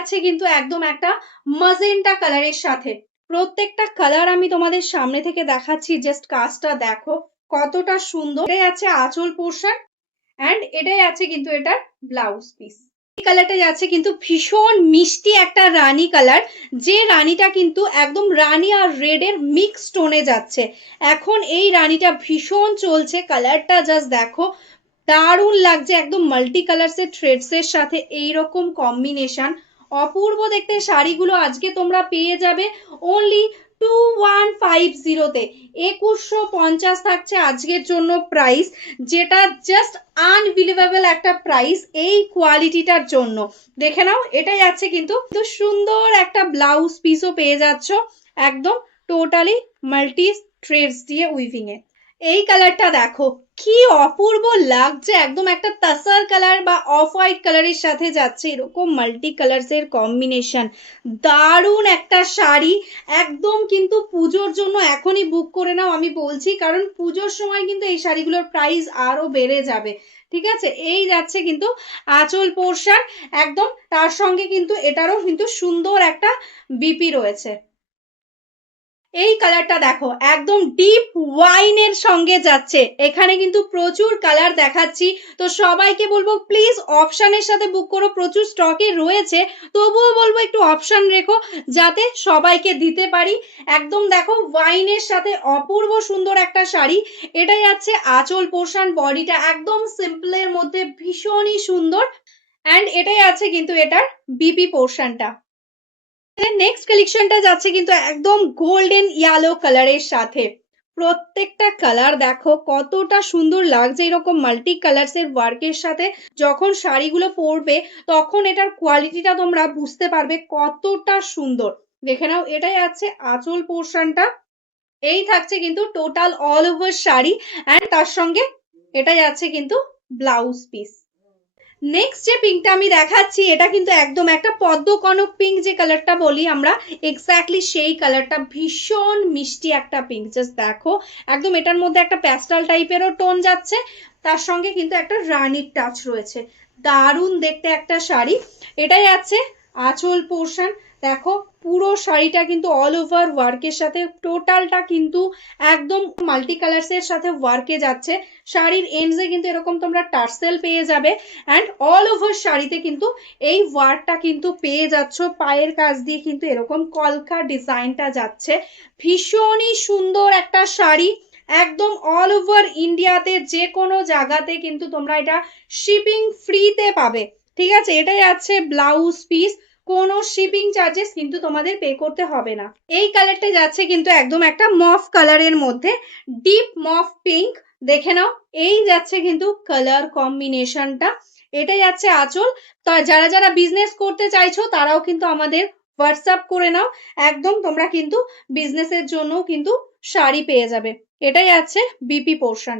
যাচ্ছে কিন্তু একদম একটা ম্যাজেন্টা কালারের সাথে। প্রত্যেকটা কালার আমি তোমাদের সামনে থেকে দেখাচ্ছি, জাস্ট কাজটা দেখো কতটা সুন্দর। এটাই আছে আঁচল পোর্শন এন্ড এটাই আছে কিন্তু এটার ব্লাউজ পিস। এই কালারটা যাচ্ছে কিন্তু ভীষণ মিষ্টি একটা রানী কালার, যে রানীটা কিন্তু একদম রানী আর রেড এর মিক্স টোনে যাচ্ছে। এখন এই রানীটা ভীষণ চলছে, কালারটা জাস্ট দেখো দারুণ লাগছে, একদম মাল্টি কালার্স এর থ্রেডস এর সাথে এইরকম কম্বিনেশন। অপূর্ব দেখতে শাড়িগুলো আজকে তোমরা পেয়ে যাবে অনলি 2150 তে। 2150 থাকছে আজকের জন্য প্রাইস, যেটা জাস্ট আনবিলিভেবল একটা প্রাইস এই কোয়ালিটিটার জন্য। দেখে নাও, এটাই আছে কিন্তু সুন্দর একটা ব্লাউজ পিসও পেয়ে যাচ্ছ, একদম টোটালি মাল্টি থ্রেডস দিয়ে উইভিং এ। এই কালারটা দেখো কি অপূর্ব লাগছে, একদম একটা তাসার কালার বা অফ হোয়াইট কালারের সাথে যাচ্ছে এরকম মাল্টি কালার্স এর কম্বিনেশন। দারুণ একটা শাড়ি, একদম কিন্তু পুজোর জন্য এখনই বুক করে নাও আমি বলছি, কারণ পুজোর সময় কিন্তু এই শাড়িগুলোর প্রাইস আরো বেড়ে যাবে। ঠিক আছে, এই যাচ্ছে কিন্তু আঁচল পোর্শন, একদম তার সঙ্গে কিন্তু এটারও কিন্তু সুন্দর একটা বিপি রয়েছে। এই কালারটা দেখো একদম ডিপ ওয়াইনের সঙ্গে যাচ্ছে, এখানে কিন্তু প্রচুর কালার দেখাচ্ছি, তো সবাইকে বলবো প্লিজ অপশনের সাথে বুক করো, প্রচুর স্টকে রয়েছে, তবুও বলবো একটু অপশন রেখো যাতে সবাইকে দিতে পারি। একদম দেখো ওয়াইনের সাথে অপূর্ব সুন্দর একটা শাড়ি। এটাই আছে আঁচল পোর্শন, বডিটা একদম সিম্পলের মধ্যে ভীষণই সুন্দর, অ্যান্ড এটাই আছে কিন্তু এটার বিপি পোর্শনটা। নেক্সট কালেকশনটা যাচ্ছে কিন্তু একদম গোল্ডেন ইয়েলো কালারের সাথে। প্রত্যেকটা কালার দেখো কতটা সুন্দর লাগছে, এরকম মাল্টি কালার্স এর ওয়ার্কের সাথে যখন শাড়িগুলো পরবে তখন এটার কোয়ালিটিটা তোমরা বুঝতে পারবে কতটা সুন্দর। দেখে নাও, এটাই আছে আঁচল পোর্শনটা, এই থাকছে কিন্তু total all over sari, and তার সঙ্গে এটাই আছে কিন্তু ব্লাউজ পিস। নেক্সট যে পিঙ্কটা আমি দেখাচ্ছি এটা কিন্তু একদম একটা পদ্ম কনক পিঙ্ক, যে কালারটা বলি আমরা এক্স্যাক্টলি সেই কালারটা, ভীষণ মিষ্টি একটা পিঙ্ক। জাস্ট দেখো একদম এটার মধ্যে একটা প্যাস্টেল টাইপেরও টোন যাচ্ছে, তার সঙ্গে কিন্তু একটা রানির টাচ রয়েছে। দারুণ দেখতে একটা শাড়ি। এটাই আছে আঁচল পোর্শন, দেখো পুরো শাড়িটা কিন্তু অল ওভার ওয়ার্কের সাথে, টোটালটা কিন্তু একদম মাল্টি কালার্স এর সাথে ওয়ার্কে যাচ্ছে। শাড়ির এন্ডসে কিন্তু এরকম তোমরা টার্সেল পেয়ে যাবে, অ্যান্ড অল ওভার শাড়িতে কিন্তু এই ওয়ার্কটা কিন্তু পেয়ে যাচ্ছ, পায়ের কাছ দিয়ে কিন্তু এরকম কলকা ডিজাইনটা যাচ্ছে। ভীষণই সুন্দর একটা শাড়ি, একদম অল ওভার ইন্ডিয়াতে যে কোনো জায়গাতে কিন্তু তোমরা এটা শিপিং ফ্রিতে পাবে। ঠিক আছে, এটাই আছে ব্লাউজ পিস, কোনো শিপিং চার্জেস কিন্তু তোমাদের পে করতে হবে না। এই কালারটা যাচ্ছে কিন্তু একদম একটা মফ কালারের মধ্যে, ডিপ মফ পিঙ্ক। দেখে নাও, এই যাচ্ছে কিন্তু কালার কম্বিনেশনটা। এটা যাচ্ছে আঁচল। তো যারা যারা বিজনেস করতে চাইছো তারাও কিন্তু আমাদের হোয়াটসঅ্যাপ করে নাও, একদম তোমরা কিন্তু বিজনেসের জন্য কিন্তু শাড়ি পেয়ে যাবে। এটাই আছে বিপি পোর্শন।